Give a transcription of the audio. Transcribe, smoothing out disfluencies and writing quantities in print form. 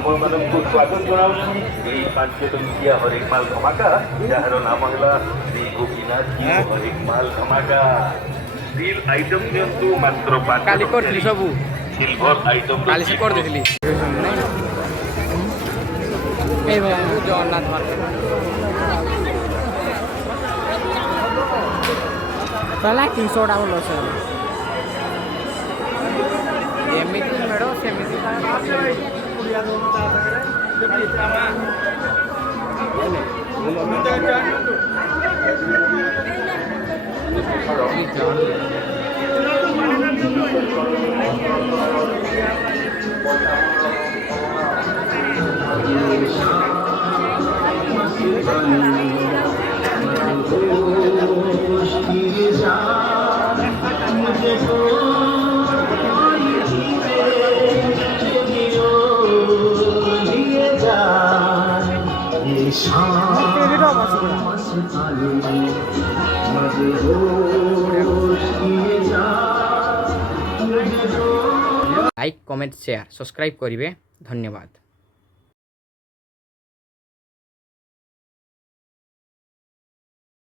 ଆପଣମାନଙ୍କୁ ସ୍ୱାଗତ ଜଣାଉଛି ଏହି ପାଞ୍ଚ ଟଙ୍କିଆ ହରେକମାଲ ଧମାକା, ଯାହାର ନାମ ହେଲା ଶ୍ରୀ ଗୋପୀନାଥ ହରେକମାଲ ଧମାକା। ଷ୍ଟିଲ୍ ଆଇଟମ ନିଅନ୍ତୁ ମାତ୍ର 5 କାଲି କରିଥିଲି ସବୁ ସିଲଭର ଆଇଟମ କାଲି ସେ କରିଦେଇଥିଲି। এই জগন্নাথ মার্কেট তাহলে 300 টাকা লস হবে ଏମିତି ମେଡ଼ ସେମିତି লাইক কমেন্ট শেয়ার সবসক্রাইব করিবে। ধন্যবাদ।